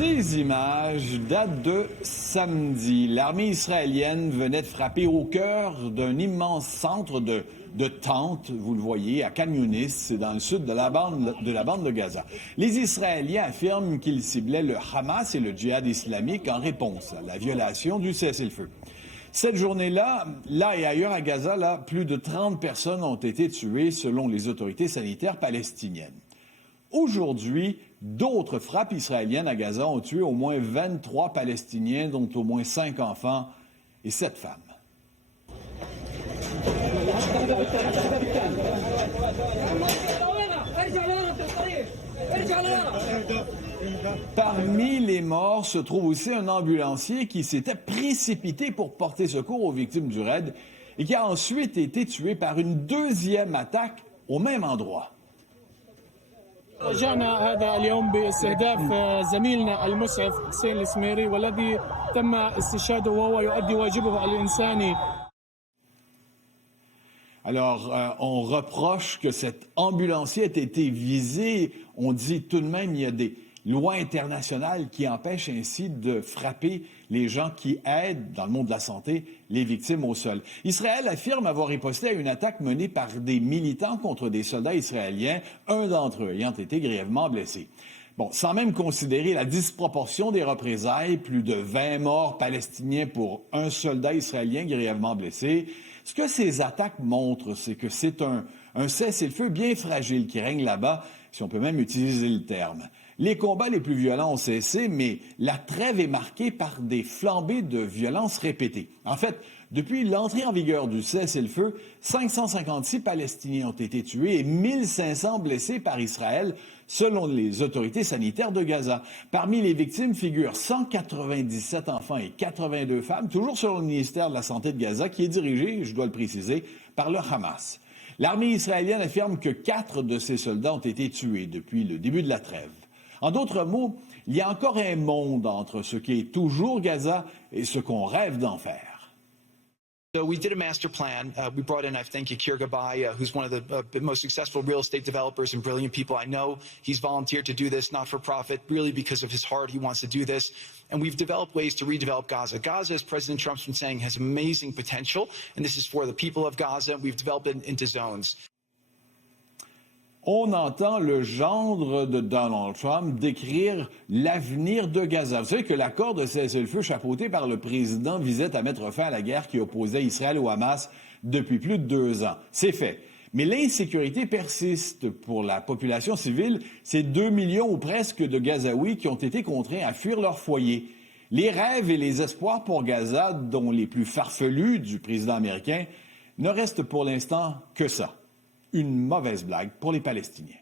Ces images datent de samedi. L'armée israélienne venait de frapper au cœur d'un immense centre de tentes, vous le voyez, à Khan Younis, c'est dans le sud de la bande de Gaza. Les Israéliens affirment qu'ils ciblaient le Hamas et le djihad islamique en réponse à la violation du cessez-le-feu. Cette journée-là, là et ailleurs à Gaza, plus de 30 personnes ont été tuées selon les autorités sanitaires palestiniennes. Aujourd'hui, d'autres frappes israéliennes à Gaza ont tué au moins 23 Palestiniens, dont au moins 5 enfants et 7 femmes. Parmi les morts se trouve aussi un ambulancier qui s'était précipité pour porter secours aux victimes du raid et qui a ensuite été tué par une deuxième attaque au même endroit. رجعنا هذا اليوم باستهداف زميلنا المسعف حسين السميري والذي تم استشهاده وهو يؤدي واجبه الإنساني. Alors, on reproche que cet ambulancier ait été visé. On dit tout de même qu'il y a des lois internationales qui empêchent ainsi de frapper les gens qui aident, dans le monde de la santé, les victimes au sol. Israël affirme avoir riposté à une attaque menée par des militants contre des soldats israéliens, un d'entre eux ayant été grièvement blessé. Bon, sans même considérer la disproportion des représailles, plus de 20 morts palestiniens pour un soldat israélien grièvement blessé, ce que ces attaques montrent, c'est que c'est un cessez-le-feu bien fragile qui règne là-bas, si on peut même utiliser le terme. Les combats les plus violents ont cessé, mais la trêve est marquée par des flambées de violence répétées. En fait, depuis l'entrée en vigueur du cessez-le-feu, 556 Palestiniens ont été tués et 1500 blessés par Israël, selon les autorités sanitaires de Gaza. Parmi les victimes figurent 197 enfants et 82 femmes, toujours selon le ministère de la Santé de Gaza, qui est dirigé, je dois le préciser, par le Hamas. L'armée israélienne affirme que 4 de ses soldats ont été tués depuis le début de la trêve. En d'autres mots, il y a encore un monde entre ce qui est toujours Gaza et ce qu'on rêve d'en faire. So we did a master plan. We brought in, I think, Yakir Gabay, who's one of the most successful real estate developers and brilliant people I know. He's volunteered to do this, not for profit, really because of his heart. He wants to do this. And we've developed ways to redevelop Gaza. Gaza, as President Trump's been saying, has amazing potential. And this is for the people of Gaza. We've developed it into zones. On entend le gendre de Donald Trump décrire l'avenir de Gaza. Vous savez que l'accord de cessez-le-feu chapeauté par le président visait à mettre fin à la guerre qui opposait Israël au Hamas depuis plus de 2 ans. C'est fait. Mais l'insécurité persiste pour la population civile. C'est 2 millions ou presque de Gazaouis qui ont été contraints à fuir leur foyer. Les rêves et les espoirs pour Gaza, dont les plus farfelus du président américain, ne restent pour l'instant que ça. Une mauvaise blague pour les Palestiniens.